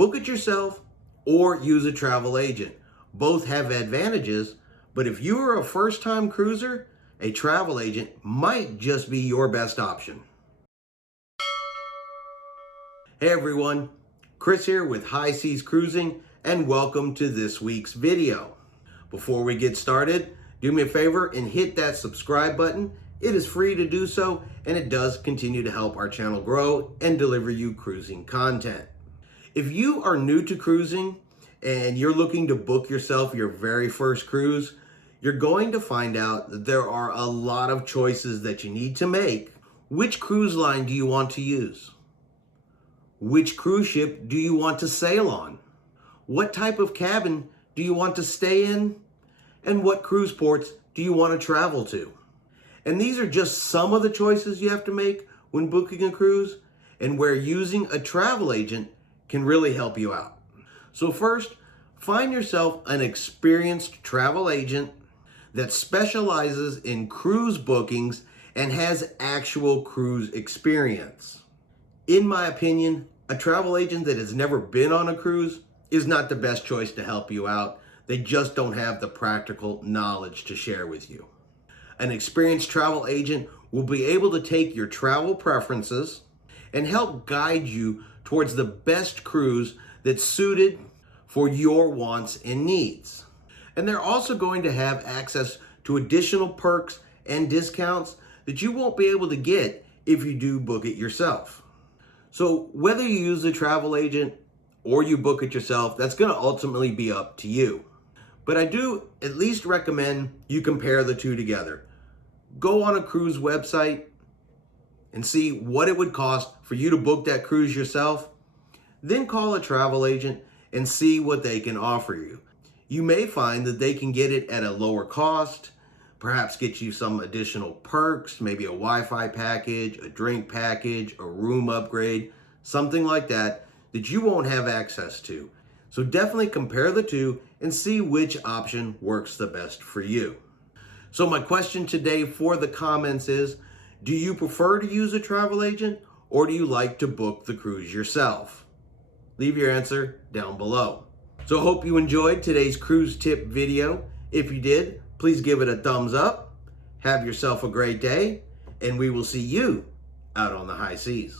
Book it yourself or use a travel agent. Both have advantages, but if you are a first-time cruiser, a travel agent might just be your best option. Hey everyone, Chris here with High Seas Cruising, and welcome to this week's video. Before we get started, do me a favor and hit that subscribe button. It is free to do so, and it does continue to help our channel grow and deliver you cruising content. If you are new to cruising and you're looking to book yourself your very first cruise, you're going to find out that there are a lot of choices that you need to make. Which cruise line do you want to use? Which cruise ship do you want to sail on? What type of cabin do you want to stay in? And what cruise ports do you want to travel to? And these are just some of the choices you have to make when booking a cruise, and where using a travel agent can really help you out. So first, find yourself an experienced travel agent that specializes in cruise bookings and has actual cruise experience. In my opinion, a travel agent that has never been on a cruise is not the best choice to help you out. They just don't have the practical knowledge to share with you. An experienced travel agent will be able to take your travel preferences and help guide you towards the best cruise that's suited for your wants and needs. And they're also going to have access to additional perks and discounts that you won't be able to get if you do book it yourself. So whether you use a travel agent or you book it yourself, that's going to ultimately be up to you. But I do at least recommend you compare the two together. Go on a cruise website and see what it would cost for you to book that cruise yourself. Then call a travel agent and see what they can offer you. You may find that they can get it at a lower cost, perhaps get you some additional perks, maybe a Wi-Fi package, a drink package, a room upgrade, something like that you won't have access to. So definitely compare the two and see which option works the best for you. So my question today for the comments is, do you prefer to use a travel agent or do you like to book the cruise yourself? Leave your answer down below. So hope you enjoyed today's cruise tip video. If you did, please give it a thumbs up. Have yourself a great day, and we will see you out on the high seas.